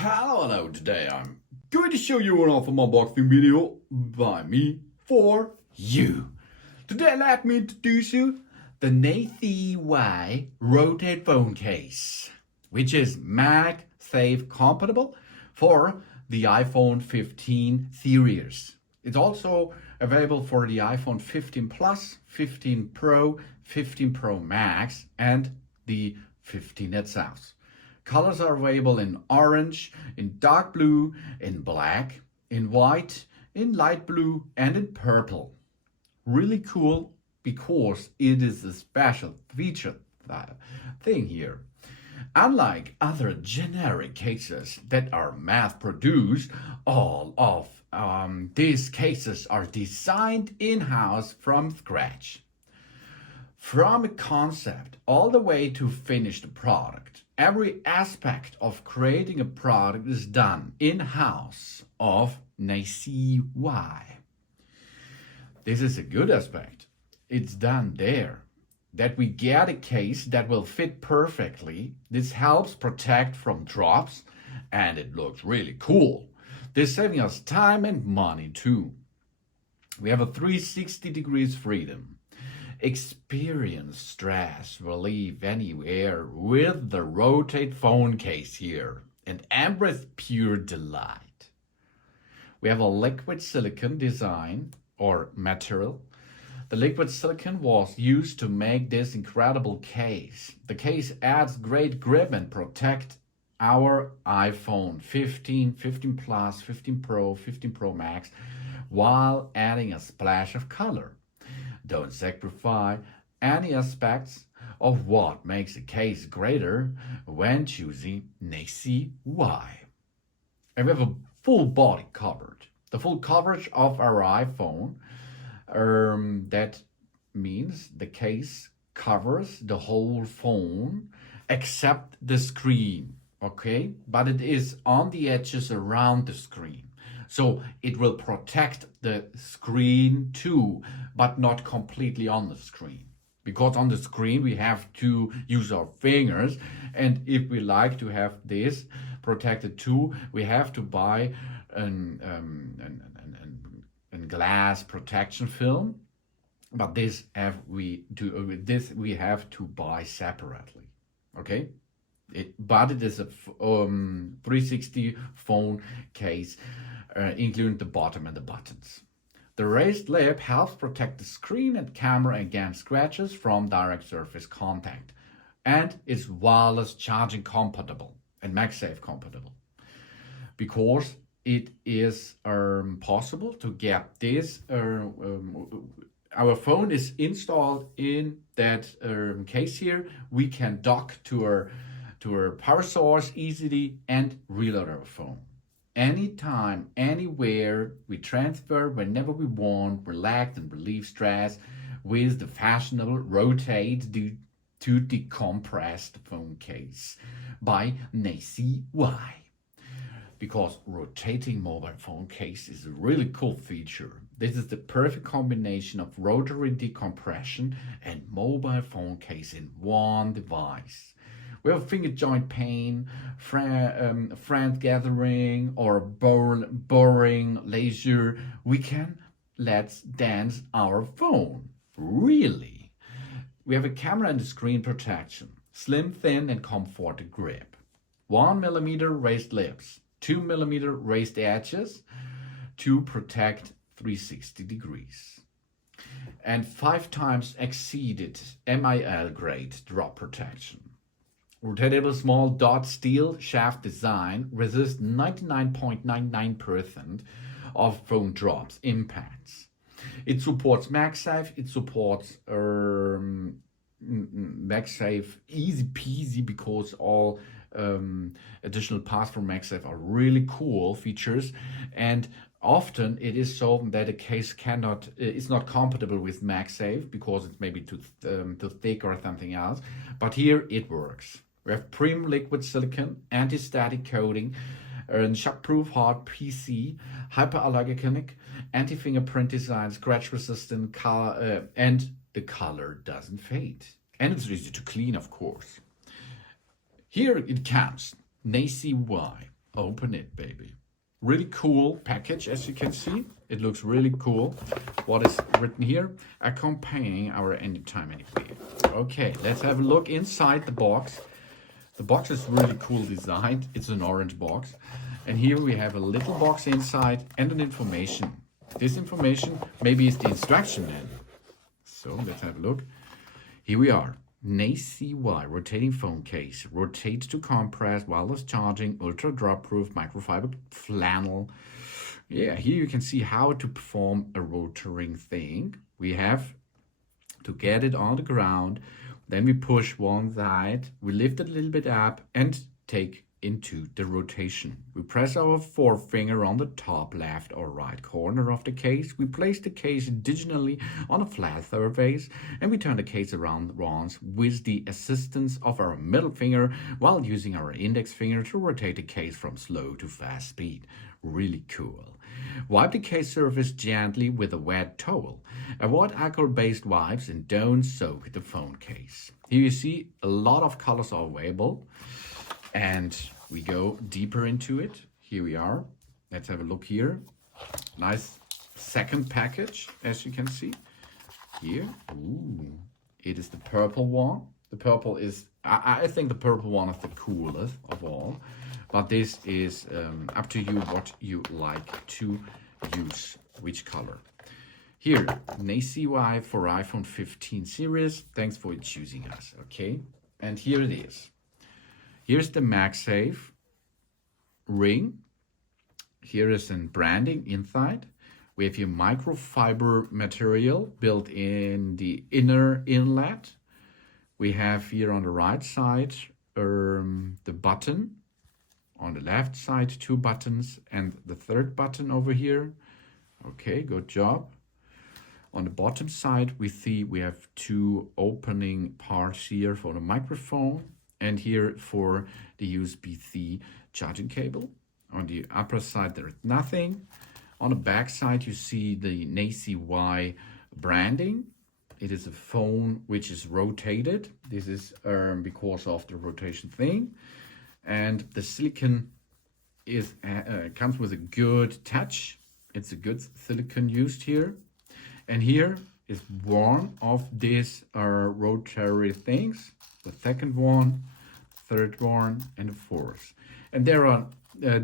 Hello, today I'm going to show you an off unboxing video by me for you. Today let me introduce you the Naciey Y Rotate Phone Case, which is MagSafe compatible for the iPhone 15 series. It's also available for the iPhone 15 Plus, 15 Pro, 15 Pro Max, and the 15 itself. Colors are available in orange, in dark blue, in black, in white, in light blue, and in purple. Really cool because it is a special feature thing here. Unlike other generic cases that are mass produced, all of these cases are designed in-house from scratch. From a concept all the way to finished product, every aspect of creating a product is done in-house of Naciey Y. This is a good aspect. It's done there. That we get a case that will fit perfectly. This helps protect from drops and it looks really cool. This is saving us time and money too. We have a 360 degrees freedom. Experience stress relief anywhere with the Rotate phone case here and embrace pure delight. We have a liquid silicone design or material. The liquid silicone was used to make this incredible case. The case adds great grip and protect our iPhone 15, 15 Plus, 15 Pro, 15 Pro Max while adding a splash of color. Don't sacrifice any aspects of what makes a case greater when choosing Naciey Y. And we have a full body coverage. The full coverage of our iPhone, that means the case covers the whole phone except the screen, okay? But it is on the edges around the screen. So it will protect the screen too, but not completely on the screen. Because on the screen we have to use our fingers, and if we like to have this protected too, we have to buy a glass protection film. But this we have to buy separately. Okay? But it is a 360 phone case, including the bottom and the buttons. The raised lip helps protect the screen and camera against scratches from direct surface contact, and is wireless charging compatible and MagSafe compatible, because it is possible to get this. Our phone is installed in that case here. We can dock to our power source easily and reload our phone. Anytime, anywhere, we transfer whenever we want, relax and relieve stress with the fashionable Rotate to decompress the phone case by Naciey Y. Because rotating mobile phone case is a really cool feature. This is the perfect combination of rotary decompression and mobile phone case in one device. We have finger joint pain, friend gathering, or boring leisure. We can let's dance our phone. Really. We have a camera and a screen protection. Slim, thin, and comfortable grip. 1 millimeter raised lips. 2 millimeter raised edges to protect 360 degrees. And 5 times exceeded MIL grade drop protection. Rotatable small dot steel shaft design resists 99.99% of phone drops impacts. It supports MagSafe. It supports MagSafe easy peasy, because all additional parts from MagSafe are really cool features, and often it is so that a case is not compatible with MagSafe because it's maybe too thick or something else. But here it works. We have premium liquid silicone, anti-static coating, and shockproof hard PC, hyperallergenic, anti-fingerprint design, scratch resistant color, and the color doesn't fade. And it's easy to clean, of course. Here it comes, Naciey Y. open it, baby. Really cool package, as you can see. It looks really cool. What is written here? Accompanying our anytime, anywhere. Okay, let's have a look inside the box. The box is really cool designed. It's an orange box. And here we have a little box inside and an information. This information maybe is the instruction manual. So let's have a look. Here we are. Naciey rotating phone case. Rotates to compress, wireless charging, ultra drop proof, microfiber flannel. Yeah, here you can see how to perform a rotating thing. We have to get it on the ground. Then we push one side, we lift it a little bit up and take into the rotation. We press our forefinger on the top left or right corner of the case. We place the case digitally on a flat surface and we turn the case around once with the assistance of our middle finger while using our index finger to rotate the case from slow to fast speed. Really cool. Wipe the case surface gently with a wet towel. Avoid alcohol-based wipes and don't soak the phone case. Here you see a lot of colors are available and we go deeper into it. Here we are. Let's have a look here. Nice second package, as you can see. Here, ooh, it is the purple one. The purple is, I think the purple one is the coolest of all. But this is up to you what you like to use, which color. Here, Naciey for iPhone 15 series. Thanks for choosing us, okay? And here it is. Here's the MagSafe ring. Here is some branding inside. We have your microfiber material built in the inner inlet. We have here on the right side the button. On the left side, 2 buttons and the third button over here. Okay, good job. On the bottom side, we see we have 2 opening parts here for the microphone and here for the USB-C charging cable. On the upper side, there is nothing. On the back side, you see the Naciey branding. It is a phone which is rotated. This is because of the rotation thing. And the silicone is comes with a good touch. It's a good silicone used here. And here is one of these rotary things. The second one, third one, and the fourth. And there are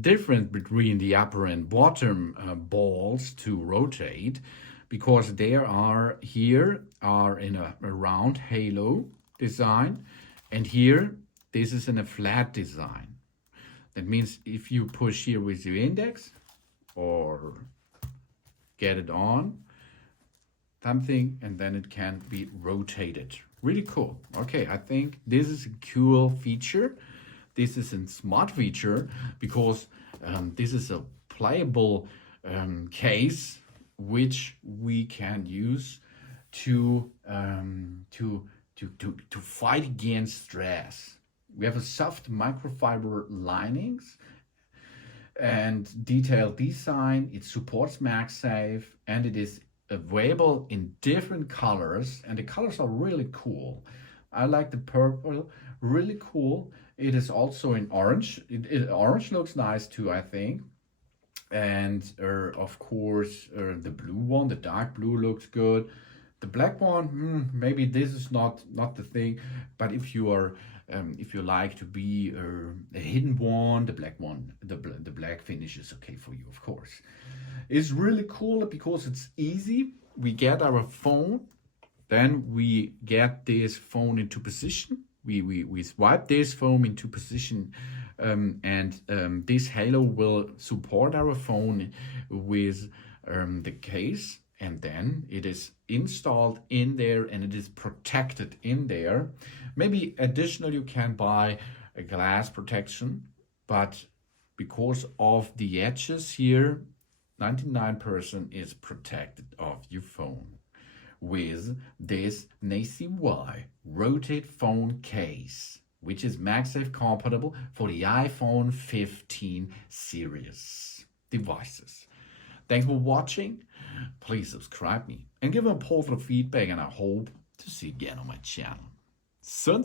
difference between the upper and bottom balls to rotate because they are here are in a round halo design, and here this is in a flat design. That means if you push here with your index or get it on something and then it can be rotated. Really cool. Okay, I think this is a cool feature. This is a smart feature because this is a playable case which we can use to fight against stress. We have a soft microfiber linings and detailed design. It supports MagSafe and it is available in different colors and the colors are really cool. I like the purple, really cool. It is also in orange. Orange looks nice too, I think. And of course, the blue one, the dark blue looks good. The black one, maybe this is not the thing. But if you are, if you like to be a hidden one, the black one, the black finish is okay for you, of course. It's really cool because it's easy. We get our phone, then we get this phone into position. We swipe this phone into position, and this halo will support our phone with the case, and then it is installed in there and it is protected in there. Maybe additionally you can buy a glass protection, but because of the edges here, 99% is protected of your phone with this Naciey Rotate Phone Case, which is MagSafe compatible for the iPhone 15 series devices. Thanks for watching. Please subscribe me and give a positive feedback, and I hope to see you again on my channel. Sun.